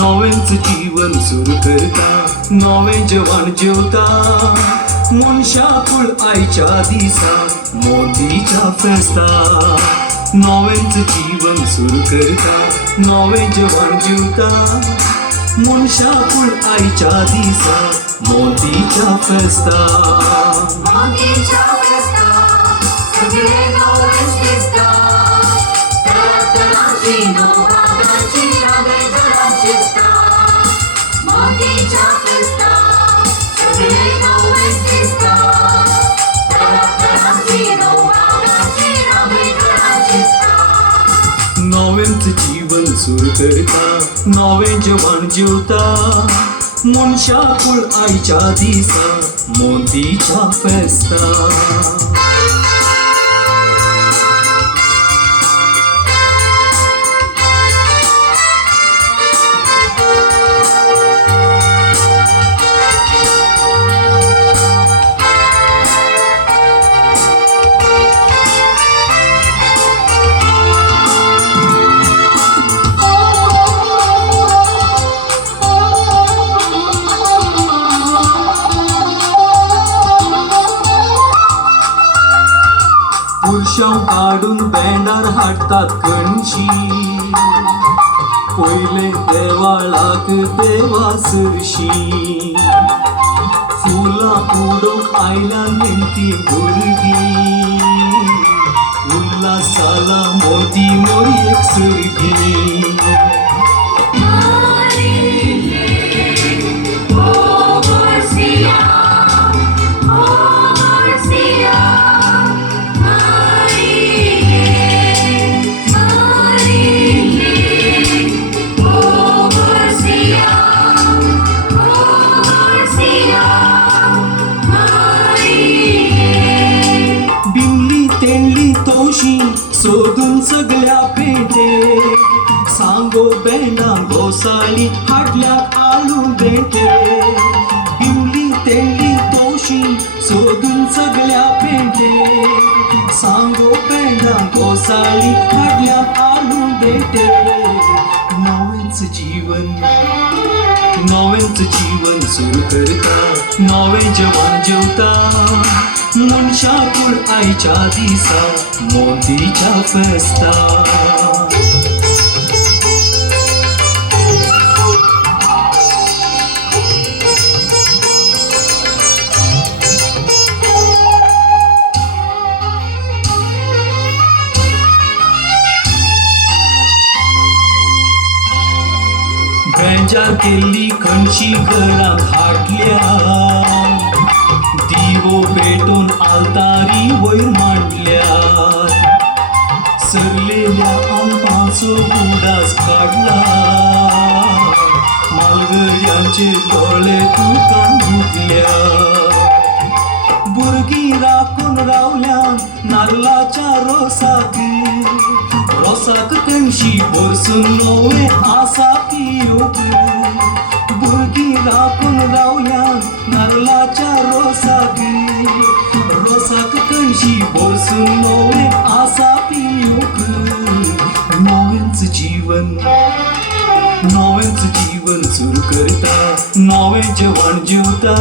नव्यांचं जीवन सुरू करता नवे जवान जेवता मनशाकुळ आईच्या दिसा मोदीच्या फेस्ता नव्यांचं जीवन सुरू करता नवे जवान जेवता मनशाकुळ आईच्या दिसा मोदीच्या फेस्ता सगळे नवस दिसता तरातराची नवभागाची रागय जरा शिस्ता मोदीच्या फेस्ता सगळे नवस दिसता तरातराची नवभागाची रागय जरा शिस्ता नव्यांचं जीवन सुरू करता नवे जवान जेवता मनशाकुळ आईच्या दिसा मोदीच्या फेस्ता पुरुषां काढून बँडार हाडतात कणशी पयले देवाळाक देवा सरशी फुलां उडोवंक आयल्या नेमकी भुरगीं उल्हासाला मोदी मोरयेक सरगी तेंडली तवशी सोदून सगळ्या पेटे सांगो बँडां घोसाळी हाडल्याक आलू बेटे बिमली तेंडली तवशी सोदून सगळ्या पेटे सांगो बँडां घोसाळी हाडल्याक आलू बेटे नव्यांचं जीवन सुरू करता नवे जवान जेवता मनशाकुळ आईच्या दिसा मोदीच्या फेस्ता बेंजार केल्ली कणशी घरांत हाडल्या दिवो पेटोवन आलतारी वयर मांडल्या सरलेल्या आंबाचो उडास काडला मालगड्यांचे दोळे तुकान धुतल्या भुरगीं राखून रावल्यान नाल्लाच्या रोसाक कणशी भरसून नवे आसा पियोक भुरगीं राखून रावल्यान नाल्लाच्या रोसाक कणशी भरसून नवे आसा पियोक नव्यांचं जीवन सुरू करता नवे जवान जेवता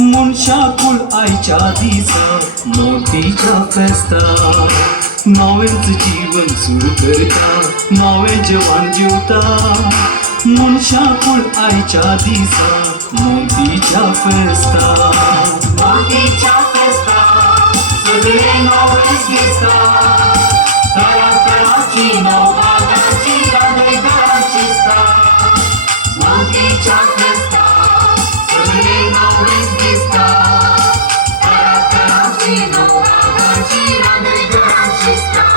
मनशाकुळ आईच्या दिसा मोदीच्या फेस्ता नव्यांचं जीवन सुरू करता नवे जवान जेवता मनशाकुळ आईच्या दिसा मोदीच्या फेस्ता सगळे नवस दिसता तरातराची नवभागाची रागय जरा शिस्ता मोदीच्या फेस्ता सगळे नवस दिसता तरातराची नवभागाची रागय जरा शिस्ता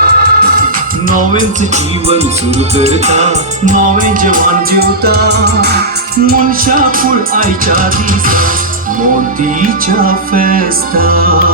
नव्यांचं जीवन सुरू करता नवे जवान जेवता मनशाकुळ आईच्या दिसा मोदीच्या फेस्ता